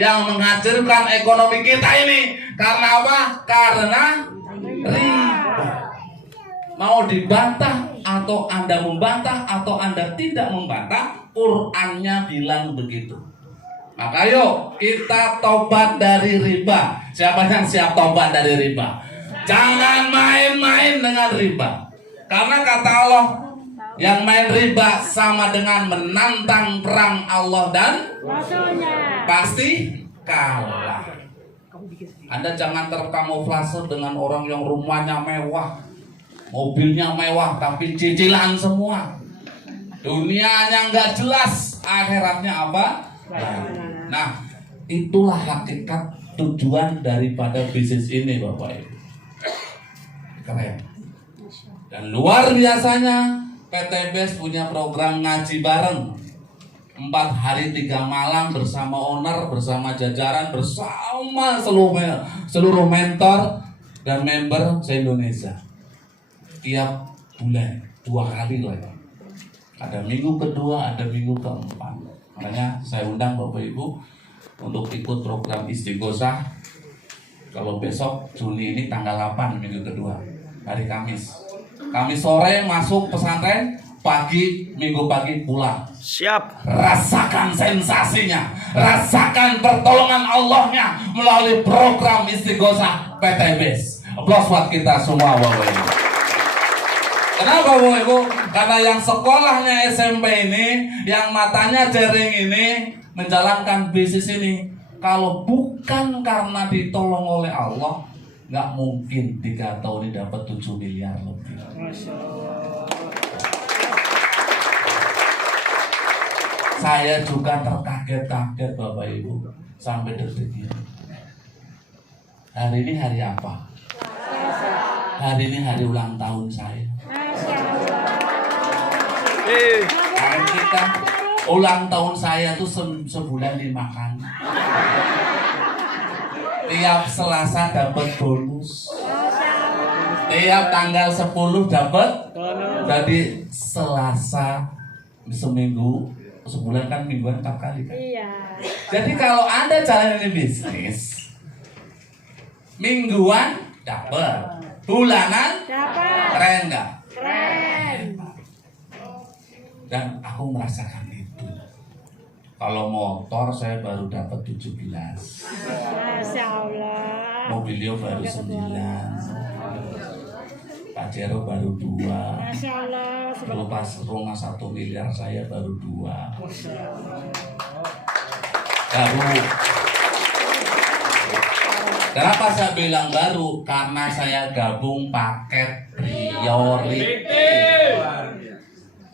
yang menghancurkan ekonomi kita ini. Karena apa? Karena riba. Mau dibantah atau Anda membantah atau Anda tidak membantah, Qur'annya bilang begitu. Maka yuk kita tobat dari riba. Siapa yang siap tobat dari riba? Jangan main-main dengan riba. Karena kata Allah, yang main riba sama dengan menantang perang Allah dan Rasulnya. Pasti kalah. Anda jangan terkamuflase dengan orang yang rumahnya mewah, mobilnya mewah, tapi cicilan semua. Dunianya nggak jelas, akhiratnya apa? Nah, itulah hakikat tujuan daripada bisnis ini, Bapak Ibu. Keren. Dan luar biasanya, PT BES punya program ngaji bareng 4 hari 3 malam bersama owner, bersama jajaran, bersama seluruh mentor dan member se-Indonesia. Tiap bulan 2 kali lah. Ada minggu kedua, ada minggu keempat. Makanya saya undang Bapak Ibu untuk ikut program Istighosah. Kalau besok Juni ini tanggal 8 minggu kedua, hari Kamis. Kamis sore masuk pesantren, pagi minggu pagi pulang. Siap. Rasakan sensasinya, rasakan pertolongan Allahnya melalui program Istighosah PT BES. Aplaus buat kita semua Bapak Ibu. Kenapa Bapak Ibu? Karena yang sekolahnya SMP ini, yang matanya jering ini, menjalankan bisnis ini. Kalau bukan karena ditolong oleh Allah, nggak mungkin 3 tahun ini dapat 7 miliar lebih. Saya juga terkaget-kaget Bapak Ibu sampai detik ini. Hari ini hari apa? Hari ini hari ulang tahun saya. Hari kita ulang tahun saya tuh sebulan dimakan. Tiap Selasa dapat bonus. Tiap tanggal 10 dapat. Jadi Selasa seminggu, sebulan kan mingguan 4 kali kan? Iya. Jadi kalau Anda jalanin bisnis, mingguan dapat, bulanan dapat. Keren nggak? Keren. Dan aku merasakan itu. Kalau motor saya baru dapat 17. Masya Allah. Mobilio baru 9. Pajero baru 2. Masya Allah. Lepas rumah 1 miliar saya baru 2. Baru. Kenapa saya bilang baru? Karena saya gabung paket priority.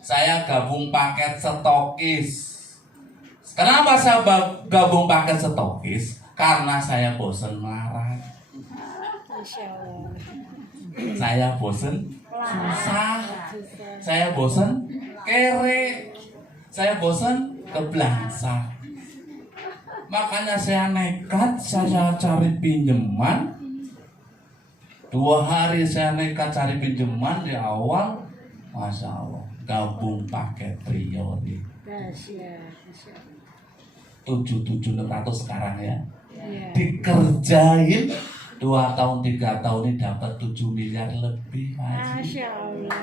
Saya gabung paket stokis. Kenapa saya gabung paket stokis? Karena saya bosen melarat. Saya bosen susah. Saya bosen kere. Saya bosen keblangsa. Makanya saya nekat, saya cari pinjaman. 2 hari saya nekat cari pinjaman di awal. Masya Allah, gabung paket priori. 7.700 sekarang ya. Dikerjain 2 tahun 3 tahun ini dapat 7 miliar lebih. Masya Allah.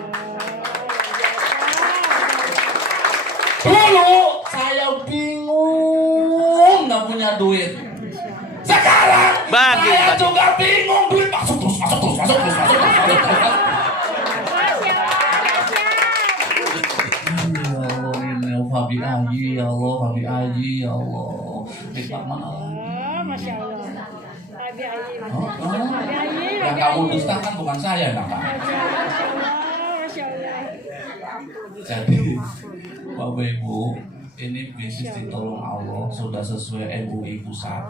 Dulu saya bingung nggak punya duit. Sekarang saya juga bingung, duit masuk terus. Fabi Aji, ya Allah, Fabi Aji, ya Allah. Nikmat mana lagi? Masya Allah. Fabi Aji. Yang kamu dustakan bukan saya, Nak. Jadi, Bapak Ibu, ini bisnis ditolong Allah sudah sesuai MUI pusat,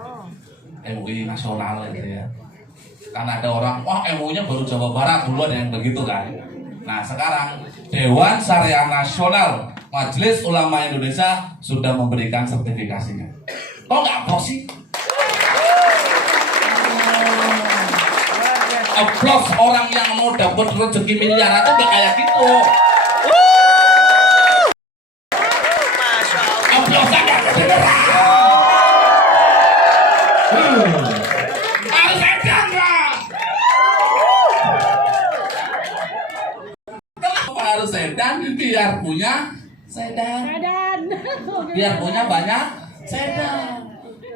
MUI nasional gitu ya. Karena ada orang, wah MUI-nya baru Jawa Barat duluan yang begitu kan. Nah sekarang Dewan Syariah Nasional Majelis Ulama Indonesia sudah memberikan sertifikasinya. Kok nggak aplaus sih? Aplaus orang yang mau dapat rezeki miliaran itu nggak kayak gitu. Aplaus nggak kedengeran. biar punya sedan. Biar punya banyak sedan.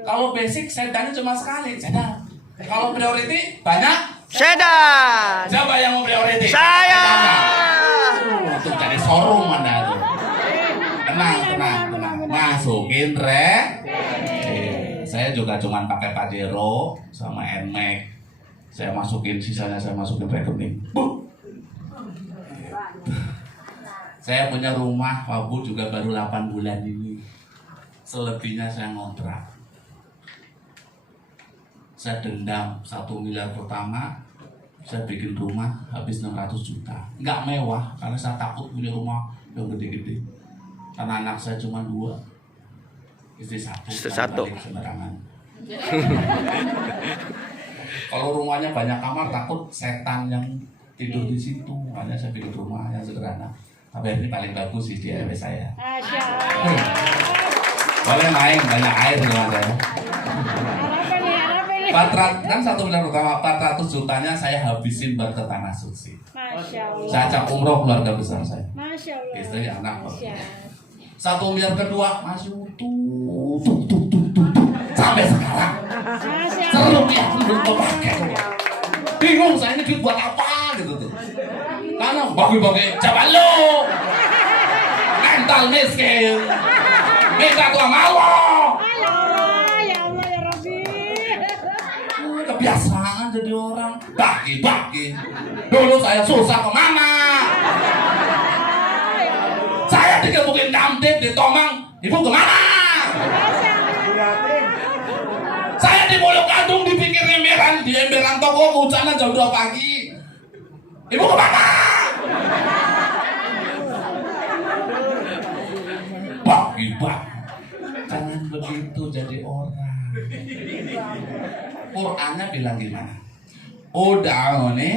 Kalau basic sedannya cuma sekali, sedan. Kalau priority banyak sedan. Siapa yang mau priority? Saya. Untuk cari showroom mana tuh? Tenang. Masukin saya juga cuman pakai Pajero sama Nmax. Saya masukin, sisanya saya masukin rekening. Saya punya rumah, Pak Bu, juga baru 8 bulan ini. Selebihnya saya ngontrak. Saya dendam 1 miliar pertama. Saya bikin rumah habis 600 juta. Nggak mewah, karena saya takut punya rumah yang gede-gede. Karena anak saya cuma 2. Istri 1. Sembarangan. Kalau rumahnya banyak kamar, takut setan yang tidur di situ. Makanya saya bikin rumah yang sederhana. Tapi ini paling bagus sih di RW saya. Boleh main, banyak air di rumah saya. 400 kan 1 miliar pertama, 400 jutanya saya habisin buat ke tanah suci. Saya ajak umroh keluarga besar saya. Istri, anak. 1 miliar kedua masih utuh sampai sekarang. Serupiah pun belum pakai. Bingung saya ini duit buat apa gitu tuh. Karena bagi-bagi jawaban lo. Mental miskin. Minta tuang Allah. Ya Allah ya Rabbi. Kebiasaan jadi orang bagi-bagi. Dulu saya susah kemana? Saya dikebukin Kamtib di Tomang, ibu kemana? Saya di Pulau Kandung dipikir emberan, di emberan toko kehujanan jam 2 pagi. Ibu kemana? Bagi-bagi. Jangan begitu jadi orang. Qur'annya bilang gimana? Ud'uni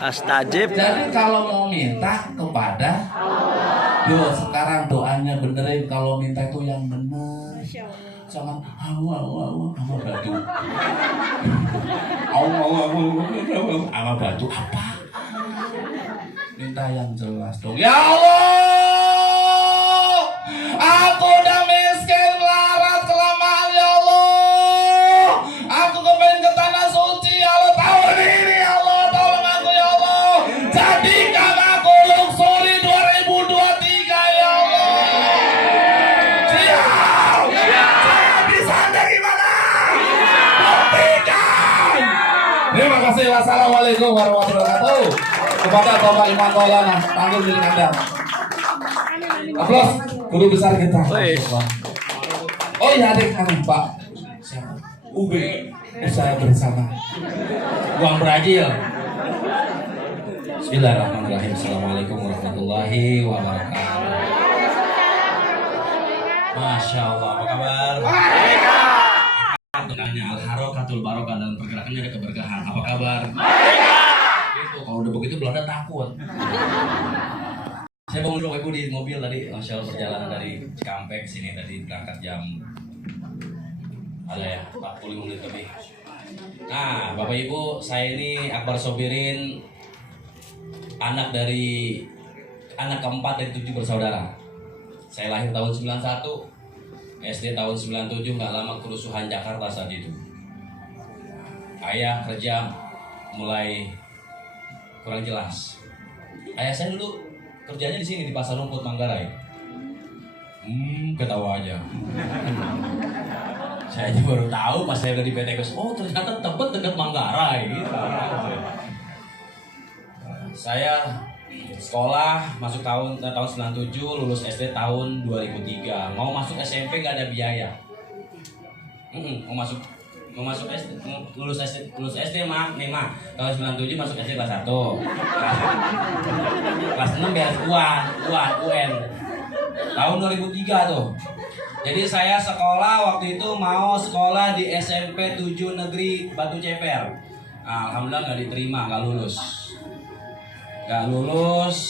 astajib. Jadi kalau mau minta kepada Allah, sekarang doanya benerin. Kalau minta itu yang bener. Jangan sama batu. Sama batu apa? Minta yang jelas dong. Ya Allah, aku udah miskin, melarat, kelemahan ya Allah. Aku kepengen ke tanah suci ya Allah, tahun ini ya Allah, tolong aku ya Allah. Jadikan aku luxury 2023 ya Allah. Siap. Bisa anda gimana? Buktikan. Terima kasih. Wassalamualaikum warahmatullahi wabarakatuh. Kepada Bapak Iman Maulana, tanggung milik Anda. Aplaus guru besar kita. Oh iya, adik kami Pak UB usaha bersama uang Brazil. Bismillahirrahmanirrahim. Assalamualaikum warahmatullahi wabarakatuh. Masya Allah, apa kabar? Doanya al-harokatul barokah, dan pergerakannya ada keberkahan. Apa kabar? Gitu. Kalau udah begitu Belanda takut. Saya bangun ibu di mobil tadi, Masya Allah, perjalanan dari Cikampek sini tadi berangkat jam ada ya 40 menit lebih. Nah, Bapak Ibu, saya ini Akbar Sobirin, anak keempat dari 7 bersaudara. Saya lahir tahun 91, SD tahun 97, nggak lama kerusuhan Jakarta saat itu. Ayah kerja mulai kurang jelas. Ayah saya dulu kerjanya di sini di Pasar Rumput Manggarai. Ketawa aja. Saya aja baru tahu pas saya udah di PT Kos. Oh ternyata Tebet dekat Manggarai gitu. Saya sekolah masuk tahun 97, lulus SD tahun 2003. Mau masuk SMP nggak ada biaya. Mau masuk SD, lulus SD mah, tahun 97 masuk SD kelas 1. Kelas 6 beres UN. Tahun 2003 tuh. Jadi saya sekolah waktu itu mau sekolah di SMP 7 Negeri Batu Ceper. Alhamdulillah nggak diterima, nggak lulus,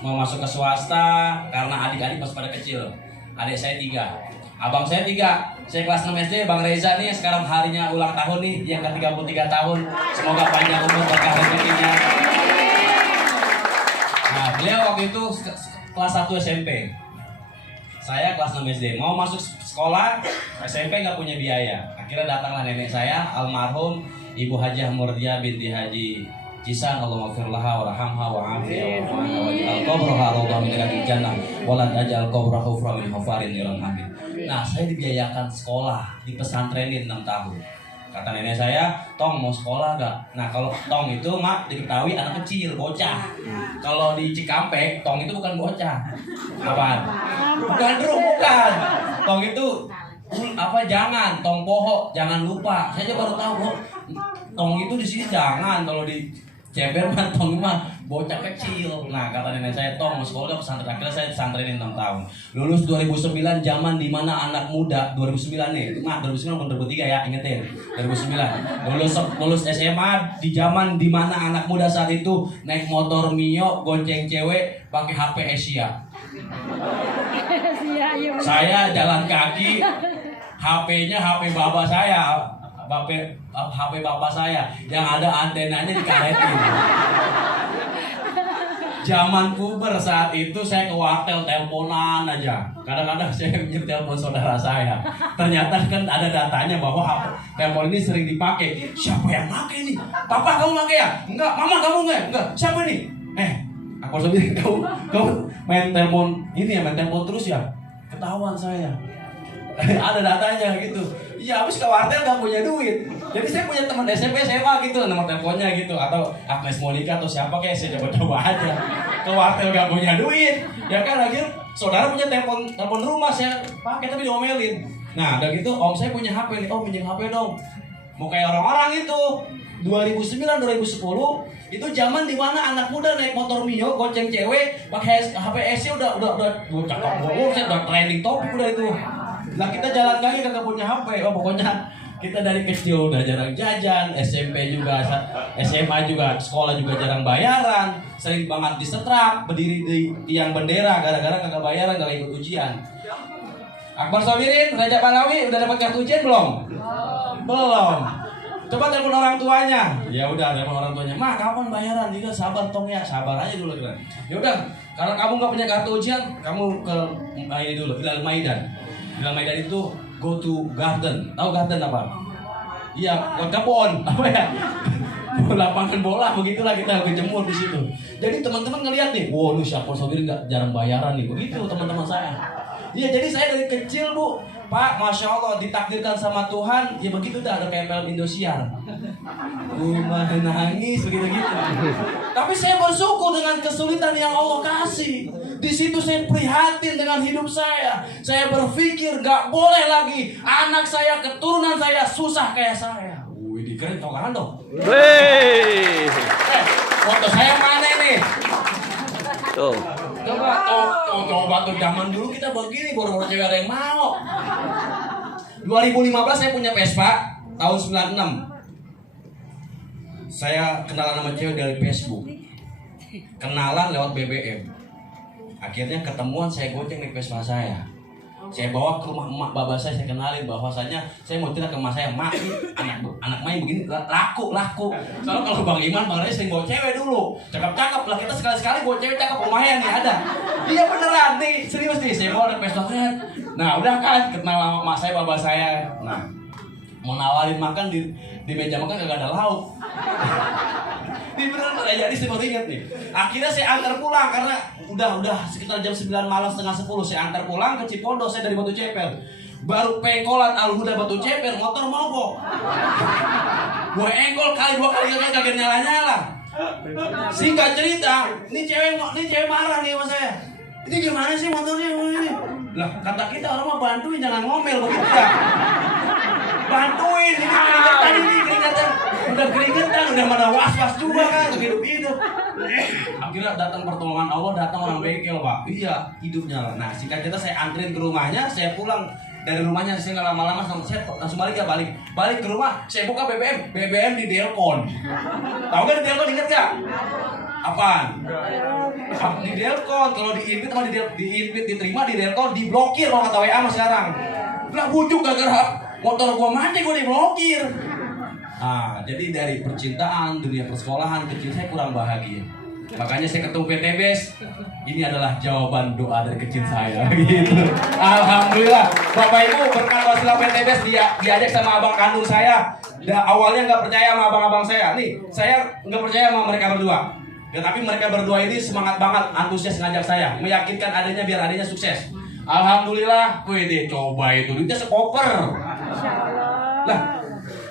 mau masuk ke swasta karena adik-adik masih pada kecil. Adik saya 3, abang saya 3. Saya kelas 6 SD, Bang Reza nih sekarang harinya ulang tahun nih, yang ke-33 tahun. Semoga panjang umur berkah rezekinya. Nah, beliau waktu itu kelas 1 SMP. Saya kelas 6 SD, mau masuk sekolah SMP nggak punya biaya. Akhirnya datanglah nenek saya, almarhum Ibu Hajah Murdia binti Haji Jisan, Allahumma firlaha warhamha wa'afiha wa'afana waj'al qabraha rawdah min riyadil jannah wa la taj'al qabraha hufra min hufarin niran hamid. Nah, saya dibiayakan sekolah, dipesantrenin 6 tahun. Kata nenek saya, Tong mau sekolah gak? Nah kalau Tong itu mak diketahui anak kecil, bocah. Kalau di Cikampek, Tong itu bukan bocah. Apaan? Bukan drum, bukan. Tong itu jangan, Tong poho, jangan lupa. Saya aja baru tahu kok. Tong itu di sini jangan, kalau di Ceber mah Tong mah bocah kecil. Nah kata nenek saya, Tong mau sekolah pesantren. Akhirnya saya pesantrenin 6 tahun. Lulus 2009, zaman dimana anak muda 2009 nih, nah 2009 2003 ya, ingetin 2009. Lulus SMA di zaman dimana anak muda saat itu naik motor Mio, gonceng cewek, pakai HP Asia. Saya jalan kaki, HP-nya HP bapak saya. HP bapak saya yang ada antenanya dikaretin. Zaman puber saat itu saya ke wartel teleponan aja. Kadang-kadang saya pinjam telepon saudara saya. Ternyata kan ada datanya bahwa telepon ini sering dipakai. Siapa yang pakai nih? Papa kamu pakai ya? Enggak. Mama kamu enggak? Siapa nih? Aku sendiri kamu main telepon ini ya, main telepon terus ya? Ketahuan saya. Ada datanya gitu. Iya, habis ke wartel gak punya duit. Jadi saya punya teman SMP, SMA gitu, nomor teleponnya gitu. Atau Agnes Monica atau siapa kayak saya coba-coba aja. Ke wartel gak punya duit. Ya kan, lagi saudara punya telepon rumah, saya pakai tapi diomelin. Nah, udah gitu om saya punya HP nih. Oh, pinjam HP dong. Mau kayak orang-orang itu. 2009, 2010 itu zaman dimana anak muda naik motor Mio, gonceng cewek, pakai HP SC udah cakep banget, udah trending topik udah itu. Nah kita jalan kaki kagak punya HP. Pokoknya kita dari kecil udah jarang jajan, SMP juga, SMA juga, sekolah juga jarang bayaran, sering banget disetrap, berdiri di tiang bendera gara-gara kagak bayaran, kagak ikut ujian. Akbar Sobirin, Raja Palawi udah dapat kartu ujian belum? Belum. Coba telepon orang tuanya. Ya udah, telepon orang tuanya. Ma, kapan bayaran? Juga sabar Tong ya, sabar aja dulu kan. Ya udah, kalau kamu nggak punya kartu ujian, kamu ke ini dulu, Hilal Maidan. Hilal Maidan itu go to garden. Tahu garden apa? Iya, buat kebun. Apa ya? Lapangan bola begitulah, kita kejemur di situ. Jadi teman-teman ngelihat nih, wow, lu siapa Sobir nggak jarang bayaran nih, begitu teman-teman saya. Iya, jadi saya dari kecil Bu, Pak, Masya Allah ditakdirkan sama Tuhan, ya begitu dah, ada kayak film Indosiar. Nangis begitu-gitu. Tapi saya bersyukur dengan kesulitan yang Allah kasih. Di situ saya prihatin dengan hidup saya. Saya berpikir gak boleh lagi anak saya, keturunan saya susah kayak saya. Wih, keren, tau kan dong? Foto saya mana nih? Tuh. Coba tuh zaman dulu kita begini, baru-baru cewek ada yang mau. 2015 saya punya Vespa tahun 96. Saya kenalan sama cewek dari Facebook. Kenalan lewat BBM. Akhirnya ketemuan, saya goceng naik Vespa saya. Saya bawa ke rumah emak bapak saya kenalin bahwasanya saya mau cerita ke emak saya, mak anak main begini laku. Soalnya kalau Bang Iman, Bang Rey sering bawa cewek dulu, cakep lah, kita sekali bawa cewek cakep lumayan nih ada. Iya beneran nih, serius nih, saya bawa naik Vespa keren. Nah udah kan kenal sama emak saya, bapak saya. Nah mau nawarin makan di meja makan kagak ada lauk. Ini beneran jadi saya baru ingat nih. Akhirnya saya antar pulang karena udah sekitar jam 9 malam, setengah 10 saya antar pulang ke Cipondo, saya dari Batu Ceper. Baru pengkolan Al-Huda Batu Ceper, motor mogok. Gua engkol kali 2 kali kagak nyala-nyala. Singkat cerita, ini cewek marah nih sama saya. Ini gimana sih motornya ini? Lah kata kita orang mah bantuin, jangan ngomel begitu ya. Bantuin, ini keringetan. Udah keringetan, udah mana was-was juga kan, hidup-hidup. Akhirnya datang pertolongan Allah, datang orang bengkel Pak. Iya, hidupnya lah. Nah singkat cerita saya anterin ke rumahnya, saya pulang dari rumahnya, saya nggak lama-lama sama saya langsung balik ke rumah, saya buka BBM di Delcon. Tahu nggak di Delcon, inget nggak? Apaan? Di Delcon, kalau di Inpit sama di Inpit diterima, di Delcon diblokir kalau kata WA mas sekarang. Lah bujuk gara-gara motor gua mati, gua diblokir. Jadi dari percintaan, dunia persekolahan kecil saya kurang bahagia. Makanya saya ketemu PTBes. Ini adalah jawaban doa dari kecil saya. Gitu. Alhamdulillah. Bapak Ibu berkat wasilah PTBes diajak sama abang kandung saya. Awalnya nggak percaya sama abang-abang saya. Nih, saya nggak percaya sama mereka berdua. Ya, tapi mereka berdua ini semangat banget, antusias ngajak saya, meyakinkan adanya biar adanya sukses. Alhamdulillah, wih deh coba itu duitnya sekoper. Lah,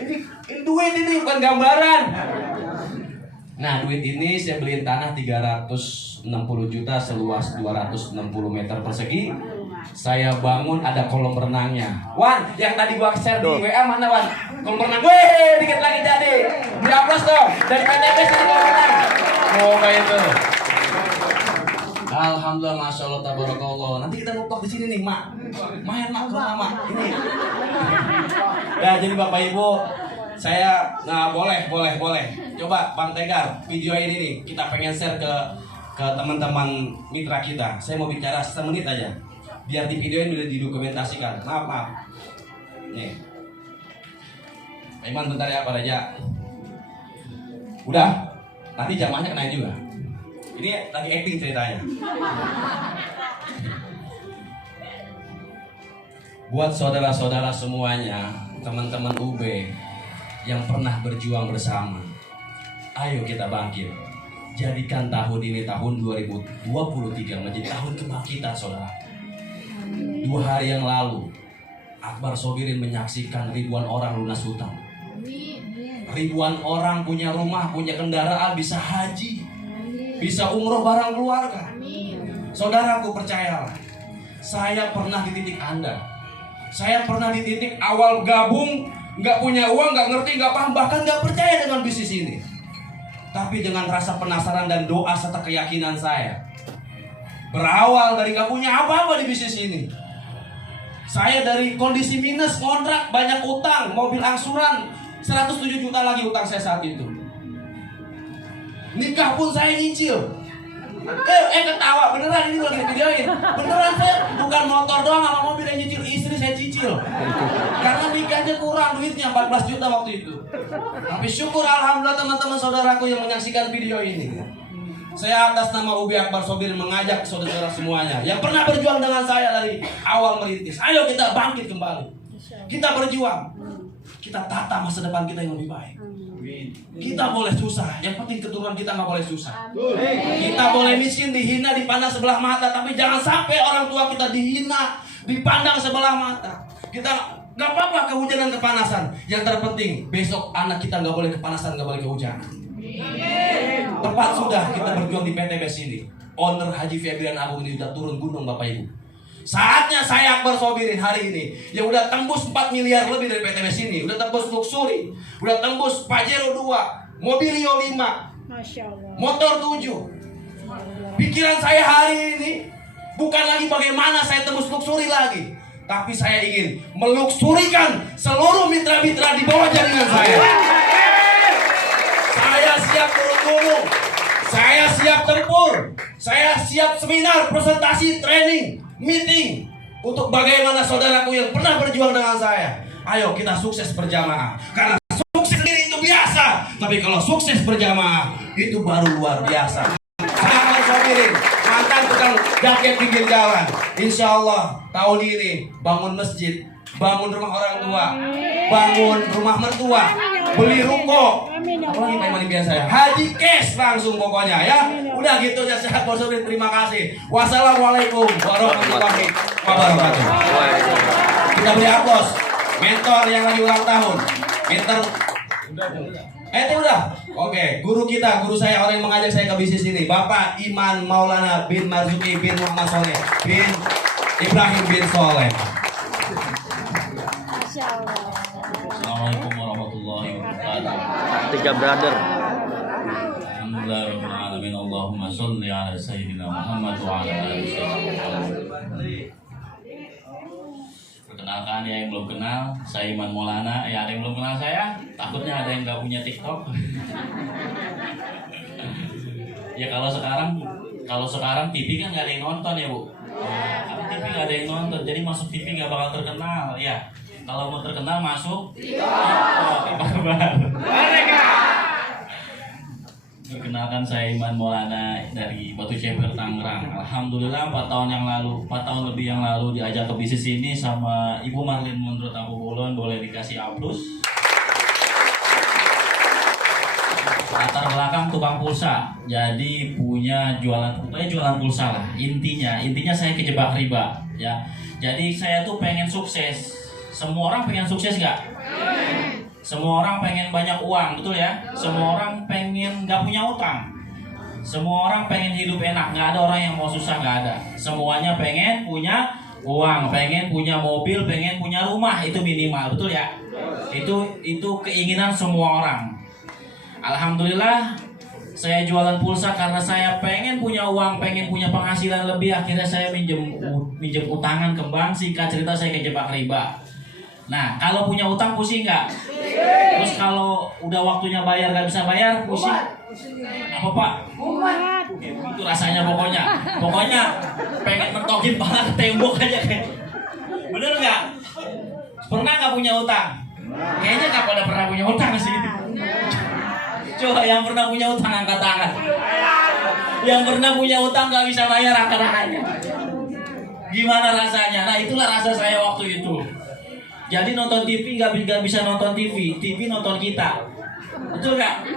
ini duit ini bukan gambaran. Nah, duit ini saya beliin tanah 360 juta seluas 260 meter persegi. Saya bangun ada kolam renangnya. Wan, yang tadi gua share di WA mana Wan? Kolam renang. Wih, dikit lagi jadi. Diaplos dong. Dari PTBes jadi kolam renang. Coba itu. Alhamdulillah, masya Allah, tabarakallah. Nanti kita ngumpul di sini nih, Mak. Main Mak ke rumah Mak. Ini. Ya, jadi Bapak Ibu, saya boleh. Coba Bang Tegar, video ini nih kita pengen share ke teman-teman mitra kita. Saya mau bicara semenit aja. Biar di videoin udah didokumentasikan. Maaf. Nih. Iman bentar ya Pak Raja. Udah. Nanti jamaahnya kena juga. Ini lagi acting ceritanya. Buat saudara-saudara semuanya, teman-teman UB yang pernah berjuang bersama, ayo kita bangkit. Jadikan tahun ini, tahun 2023 menjadi tahun kebangkitan saudara. 2 hari yang lalu, Akbar Sobirin menyaksikan ribuan orang lunas hutang. Ribuan orang punya rumah, punya kendaraan, bisa haji, bisa umroh bareng keluarga. Saudaraku percayalah, saya pernah di titik Anda. Saya pernah di titik awal gabung, nggak punya uang, nggak ngerti, nggak paham, bahkan nggak percaya dengan bisnis ini. Tapi dengan rasa penasaran dan doa serta keyakinan saya, berawal dari nggak punya apa-apa di bisnis ini. Saya dari kondisi minus, kontrak, banyak utang, mobil angsuran, 107 juta lagi utang saya saat itu. Nikah pun saya nyicil. Ketawa, beneran ini lagi videoin. Beneran saya bukan motor doang sama mobil yang nyicil, istri saya cicil. Karena nikahnya kurang duitnya 14 juta waktu itu. Tapi syukur alhamdulillah teman-teman saudaraku yang menyaksikan video ini. Saya atas nama UB Akbar Sobir mengajak saudara semuanya yang pernah berjuang dengan saya dari awal merintis. Ayo kita bangkit kembali. Kita berjuang. Kita tata masa depan kita yang lebih baik. Kita boleh susah, yang penting keturunan kita nggak boleh susah. Kita boleh miskin, dihina, dipandang sebelah mata, tapi jangan sampai orang tua kita dihina, dipandang sebelah mata. Kita nggak apa-apa kehujanan, kepanasan. Yang terpenting besok anak kita nggak boleh kepanasan, nggak boleh kehujanan. Tepat sudah kita berjuang di PTBes ini. Owner Haji Febrian Agung ini sudah turun gunung Bapak Ibu. Saatnya saya Akbar Sobirin hari ini yang udah tembus 4 miliar lebih dari PTBes ini, udah tembus Luxury, udah tembus Pajero 2, Mobilio 5, motor 7. Pikiran saya hari ini bukan lagi bagaimana saya tembus Luxury lagi, tapi saya ingin meluksurikan seluruh mitra-mitra di bawah jaringan saya. Saya siap turun gunung, saya siap tempur, saya siap seminar, presentasi, training, meeting untuk bagaimana saudaraku yang pernah berjuang dengan saya. Ayo kita sukses berjamaah. Karena sukses sendiri itu biasa, tapi kalau sukses berjamaah itu baru luar biasa. Saya akan Sobirin, mantan tukang jaket pinggir jalan. Insya Allah tahun ini bangun masjid, bangun rumah orang tua, bangun rumah mertua, beli ruko. Apalagi paling biasa ya, haji cash langsung pokoknya ya. Udah gitu aja saya Akbar Sobirin, terima kasih. Wassalamualaikum warahmatullahi wabarakatuh. Kita beri aplaus mentor yang lagi ulang tahun. Mentor udah. Oke, guru kita, guru saya, orang yang mengajak saya ke bisnis ini, Bapak Iman Maulana bin Marzuki bin Muhammad Soleh bin Ibrahim bin Soleh. Assalamualaikum warahmatullahi wabarakatuh. Tiga brother. Alhamdulillahirrahmanirrahim. Allahumma sholli ala sayyidina Muhammad wa ala ali sayyidina Muhammad. Perkenalkan ya yang belum kenal, saya Iman Maulana. Ya ada yang belum kenal saya, takutnya ada yang nggak punya TikTok. Ya kalau sekarang TV kan nggak ada yang nonton ya Bu. Karena TV nggak ada yang nonton, jadi masuk TV nggak bakal terkenal. Ya kalau mau terkenal masuk TikTok. Apa kabar? Perkenalkan, saya Iman Maulana dari Batu Ceper, Tangerang. Alhamdulillah 4 tahun lebih yang lalu diajak ke bisnis ini sama Ibu Marlin. Menurut aku Bolon boleh dikasih A+. Latar belakang tukang pulsa, jadi pokoknya jualan pulsa lah. Intinya saya kejebak riba, ya. Jadi saya tuh pengen sukses. Semua orang pengen sukses nggak? Semua orang pengen banyak uang, betul ya? Semua orang pengen nggak punya utang. Semua orang pengen hidup enak, nggak ada orang yang mau susah, nggak ada. Semuanya pengen punya uang, pengen punya mobil, pengen punya rumah, itu minimal, betul ya? Itu keinginan semua orang. Alhamdulillah, saya jualan pulsa karena saya pengen punya uang, pengen punya penghasilan lebih. Akhirnya saya minjem utangan ke bank. Singkat cerita, saya kejebak riba. Nah, kalau punya utang pusing nggak? Terus kalau udah waktunya bayar nggak bisa bayar, pusing. Apa Pak? Itu rasanya pokoknya pengen mentokin pala ke tembok aja kayak. Bener nggak? Pernah nggak punya utang? Kayaknya nggak pada pernah punya utang sih. Coba yang pernah punya utang angkat tangan. Yang pernah punya utang nggak bisa bayar angkat tangannya. Gimana rasanya? Nah, itulah rasa saya waktu itu. Jadi nonton TV nggak bisa nonton TV nonton kita, betul nggak?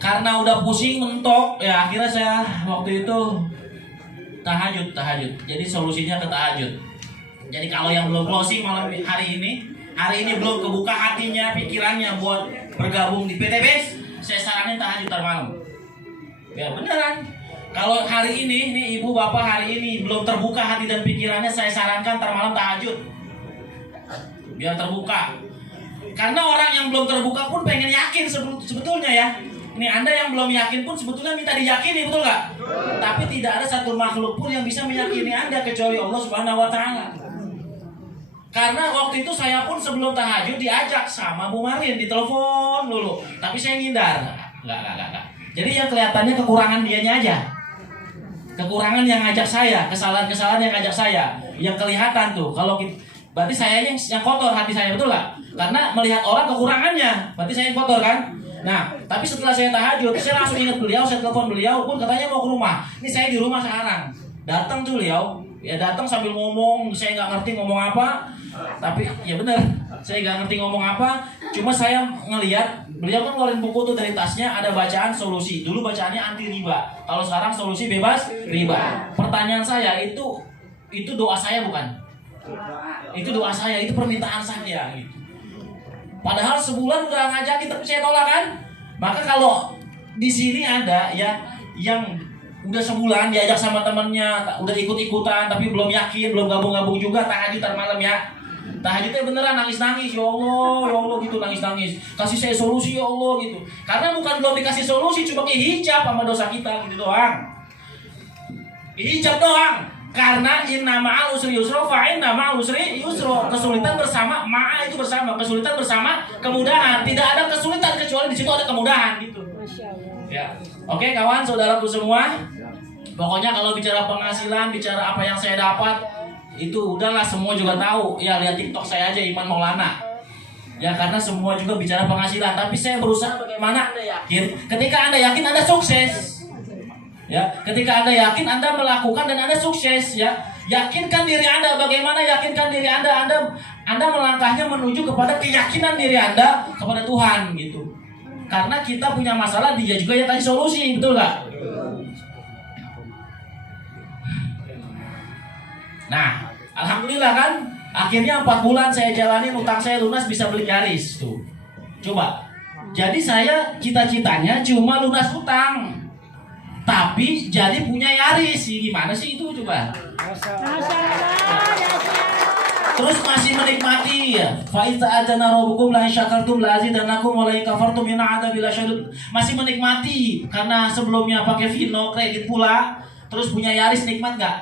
Karena udah pusing mentok, ya akhirnya saya waktu itu tahajud. Jadi solusinya ke tahajud. Jadi kalau yang belum closing malam hari ini belum kebuka hatinya, pikirannya buat bergabung di PTBS, saya saranin tahajud ntar malam. Ya beneran. Kalau hari ini, nih ibu bapak hari ini belum terbuka hati dan pikirannya, saya sarankan ntar malam tahajud. Biar terbuka. Karena orang yang belum terbuka pun pengen yakin sebetulnya ya. Ini Anda yang belum yakin pun sebetulnya minta diyakini, betul nggak? Tapi tidak ada satu makhluk pun yang bisa meyakini Anda kecuali Allah Subhanahu Wa Taala. Karena waktu itu saya pun sebelum tahajud diajak sama Bu Marin, ditelepon dulu. Tapi saya ngindar. Enggak. Jadi yang kelihatannya kekurangan dianya aja. Kekurangan yang ngajak saya, kesalahan-kesalahan yang ngajak saya, yang kelihatan tuh. Kalau berarti saya yang kotor hati saya, betul nggak? Karena melihat orang kekurangannya, berarti saya yang kotor kan? Nah, tapi setelah saya tahajud, saya langsung ingat beliau, saya telepon beliau pun katanya mau ke rumah. Ini saya di rumah sekarang. Datang tuh beliau, ya datang sambil ngomong, saya nggak ngerti ngomong apa, tapi ya bener, saya nggak ngerti ngomong apa. Cuma saya ngelihat beliau kan ngeluarin buku tuh dari tasnya, ada bacaan solusi. Dulu bacaannya anti riba, kalau sekarang solusi bebas riba. Pertanyaan saya itu doa saya bukan? Itu doa saya, itu permintaan saya gitu. Padahal sebulan udah ngajakin tapi saya tolak kan. Maka kalau di sini ada ya yang udah sebulan diajak sama temennya, udah ikut-ikutan tapi belum yakin, belum gabung-gabung juga, tahajud ntar malam ya. Tahajudnya beneran nangis-nangis, ya Allah gitu, nangis-nangis. Kasih saya solusi ya Allah gitu. Karena bukan belum dikasih solusi, cuma hijab sama dosa kita gitu doang. Hijab doang. Karena inna ma'al usri yusra fa inna ma'al usri yusra. Kesulitan bersama, itu bersama. Kesulitan bersama kemudahan. Tidak ada kesulitan kecuali di situ ada kemudahan gitu. Ya. Oke kawan, saudaraku semua. Pokoknya kalau bicara penghasilan, bicara apa yang saya dapat, itu udahlah semua juga tahu. Ya lihat TikTok saya aja Iman Maulana. Ya karena semua juga bicara penghasilan, tapi saya berusaha bagaimana Anda yakin. Ketika Anda yakin Anda sukses. Ya, ketika Anda yakin Anda melakukan dan Anda sukses ya. Yakinkan diri Anda, bagaimana yakinkan diri Anda? Anda melangkahnya menuju kepada keyakinan diri Anda kepada Tuhan gitu. Karena kita punya masalah, dia juga yang kasih solusi, betul nggak? Nah, alhamdulillah kan, akhirnya 4 bulan saya jalanin, utang saya lunas, bisa beli Yaris tuh. Coba, jadi saya cita-citanya cuma lunas utang, tapi jadi punya Yaris. Gimana sih itu coba? Terus masih menikmati ya. Fa iza adana rabbukum la syakartum la azidanakum wa la kafartum min adzabil syadid. Masih menikmati karena sebelumnya pakai Vino kredit pula. Terus punya Yaris, nikmat nggak?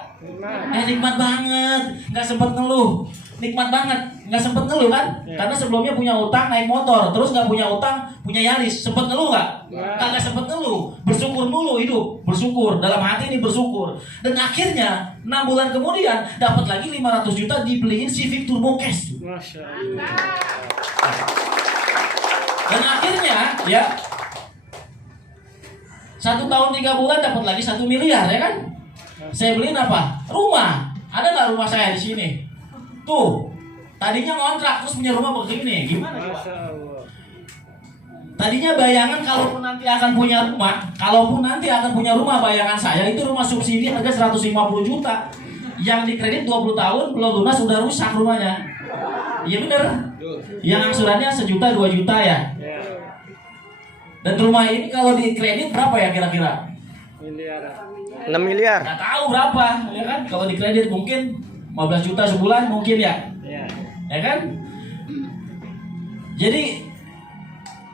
Nikmat banget, nggak sempet ngeluh. Nikmat banget, nggak sempet ngeluh kan? Karena sebelumnya punya utang naik motor, terus nggak punya utang punya Yaris, sempet ngeluh nggak? Nggak sempet ngeluh, bersyukur mulu hidup, bersyukur dalam hati ini bersyukur. Dan akhirnya 6 bulan kemudian dapat lagi 500 juta dibeliin Civic Turbo Cash. Dan akhirnya ya 1 tahun 3 bulan dapat lagi 1 miliar ya kan? Saya beliin apa? Rumah. Ada nggak rumah saya di sini? Tuh. Tadinya ngontrak terus punya rumah begini. Gimana coba? Tadinya bayangan kalaupun nanti akan punya rumah, bayangan saya itu rumah subsidi harga 150 juta. Yang dikredit 20 tahun belum lunas sudah rusak rumahnya. Iya bener. Yang angsurannya 1 juta 2 juta ya. Dan rumah ini kalau dikredit berapa ya kira-kira? 6 miliar. Nggak tahu berapa, ya kan? Kalau dikredit mungkin 15 juta sebulan mungkin ya. Ya kan? Jadi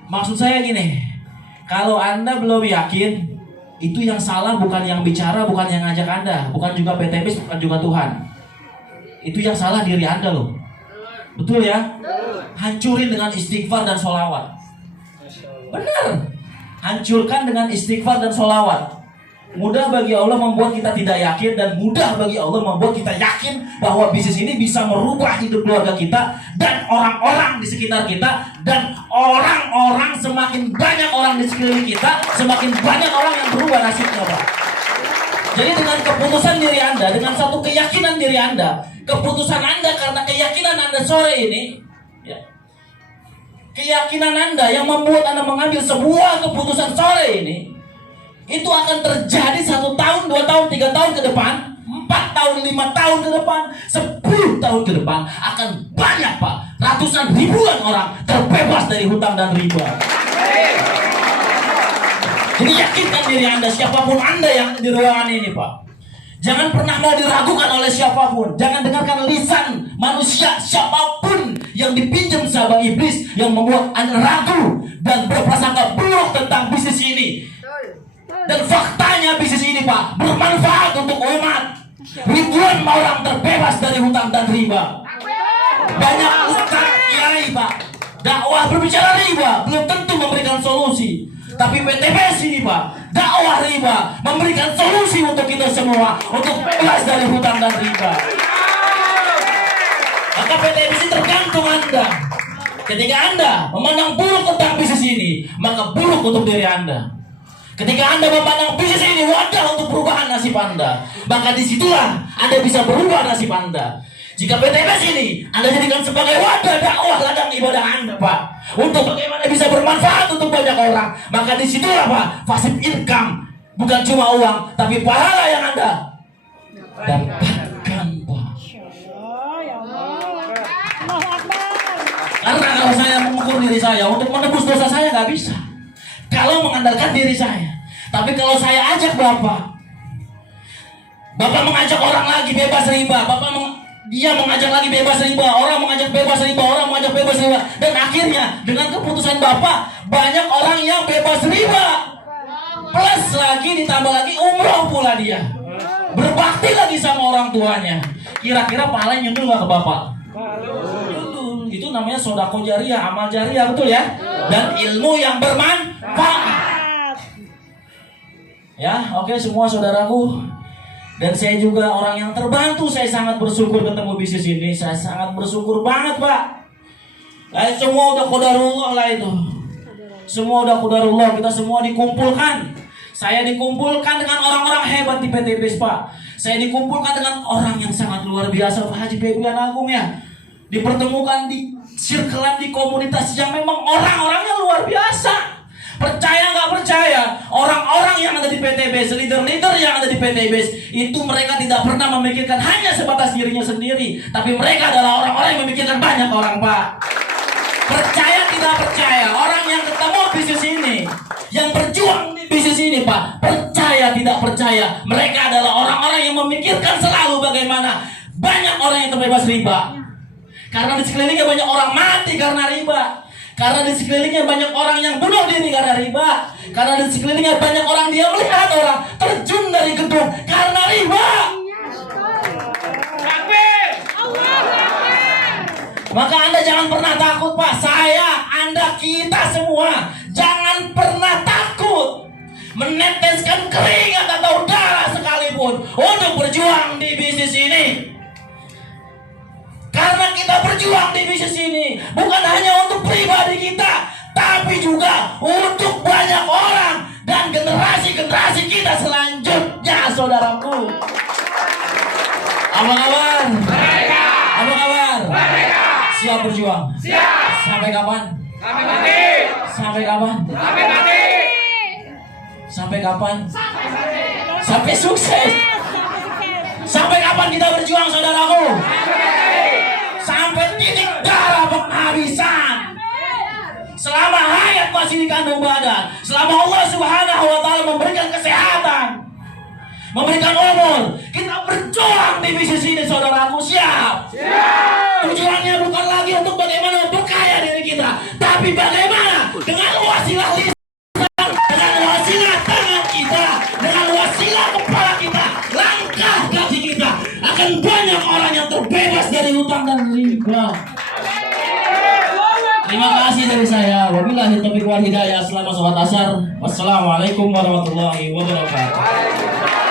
maksud saya gini, kalau Anda belum yakin, itu yang salah bukan yang bicara, bukan yang ngajak Anda, bukan juga PTBS, bukan juga Tuhan. Itu yang salah diri Anda loh. Betul ya? Hancurin dengan istighfar dan sholawat. Benar. Hancurkan dengan istighfar dan sholawat. Mudah bagi Allah membuat kita tidak yakin, dan mudah bagi Allah membuat kita yakin bahwa bisnis ini bisa merubah hidup keluarga kita dan orang-orang di sekitar kita, dan orang-orang, semakin banyak orang di sekeliling kita, semakin banyak orang yang berubah nasibnya, Pak. Jadi dengan keputusan diri Anda, dengan satu keyakinan diri Anda, keputusan Anda karena keyakinan Anda sore ini, ya, keyakinan Anda yang membuat Anda mengambil sebuah keputusan sore ini, itu akan terjadi 1 tahun, 2 tahun, 3 tahun ke depan, 4 tahun, 5 tahun ke depan, 10 tahun ke depan, akan banyak, Pak, ratusan ribuan orang terbebas dari hutang dan riba. Jadi yakinkan diri Anda, siapapun Anda yang di ruangan ini, Pak. Jangan pernah mau diragukan oleh siapapun. Jangan dengarkan lisan manusia siapapun yang dipinjam sahabat iblis yang membuat Anda ragu dan berprasangka buruk tentang bisnis ini. Dan faktanya bisnis ini, Pak, bermanfaat untuk umat. Ribuan orang terbebas dari hutang dan riba. Banyak ustaz kiai, Pak, dakwah berbicara riba belum tentu memberikan solusi. Tapi PTBS ini, Pak, dakwah riba memberikan solusi untuk kita semua untuk bebas dari hutang dan riba. Maka PTBS ini tergantung Anda. Ketika Anda memandang buruk tentang bisnis ini, maka buruk untuk diri Anda. Ketika Anda memandang bisnis ini wadah untuk perubahan nasib Anda, maka disitulah Anda bisa berubah nasib Anda. Jika PTBS ini Anda jadikan sebagai wadah dakwah ladang ibadah Anda, Pak, untuk bagaimana bisa bermanfaat untuk banyak orang, maka disitulah, Pak, passive income, bukan cuma uang, tapi pahala yang Anda dapatkan, Pak. Ya Allah. Allahu Akbar. Karena kalau saya mengukur diri saya untuk menebus dosa saya nggak bisa. Kalau mengandalkan diri saya. Tapi kalau saya ajak Bapak mengajak orang lagi bebas riba, dia mengajak lagi bebas riba, orang mengajak bebas riba, orang mengajak bebas riba, dan akhirnya dengan keputusan Bapak banyak orang yang bebas riba. Plus lagi ditambah lagi umroh pula dia, berbakti lagi sama orang tuanya. Kira-kira pahalanya nyundul nggak ke Bapak? Nyundul. Itu namanya sodako jariah, amal jariah, betul ya? Dan ilmu yang bermanfaat. Ya, oke semua saudaraku. Dan saya juga orang yang terbantu. Saya sangat bersyukur ketemu bisnis ini. Saya sangat bersyukur banget, Pak. Semua udah qadarullah lah itu. Semua udah qadarullah. Kita semua dikumpulkan. Saya dikumpulkan dengan orang-orang hebat di PTBS, Pak. Saya dikumpulkan dengan orang yang sangat luar biasa, Pak Haji Febrian Agung ya. Dipertemukan di circlean, di komunitas yang memang orang-orangnya luar biasa. Percaya nggak percaya, orang-orang yang ada di PTBS, leader-leader yang ada di PTBS, itu mereka tidak pernah memikirkan hanya sebatas dirinya sendiri, tapi mereka adalah orang-orang yang memikirkan banyak orang, Pak. Percaya tidak percaya, orang yang ketemu bisnis ini, yang berjuang di bisnis ini, Pak, percaya tidak percaya, mereka adalah orang-orang yang memikirkan selalu bagaimana banyak orang yang terbebas riba. Karena di sekelilingnya banyak orang mati karena riba. Karena di sekelilingnya banyak orang yang bunuh diri karena riba. Karena di sekelilingnya banyak orang dia melihat orang terjun dari gedung karena riba. Maka Anda jangan pernah takut, Pak. Saya, Anda, kita semua jangan pernah takut meneteskan keringat atau darah sekalipun untuk berjuang di bisnis ini. Karena kita berjuang di bisnis ini bukan hanya untuk pribadi kita, tapi berbuah untuk banyak orang dan generasi-generasi kita selanjutnya, saudaraku. Apa kabar? Mereka. Apa kabar? Mereka. Siap berjuang? Siap. Sampai kapan? Sampai mati. Sampai kapan? Sampai mati. Sampai kapan? Sampai mati. Sampai sukses. Sampai kapan kita berjuang, saudaraku? Sampai titik darah penghabisan. Selama hayat masih dikandung badan, selama Allah Subhanahu wa Ta'ala memberikan kesehatan, memberikan umur, kita berjuang di bisnis ini, saudaraku. Siap? Siap. Tujuannya bukan lagi untuk bagaimana berkaya diri kita, tapi bagaimana dengan wasilah lisan, dengan wasilah tangan kita, dengan wasilah kepala kita, langkah kaki kita, akan banyak orang yang terbebas dari hutang dan riba. Terima kasih dari saya. Wabillahi taufiq wal hidayah. Selamat sholat asar. Wassalamualaikum warahmatullahi wabarakatuh.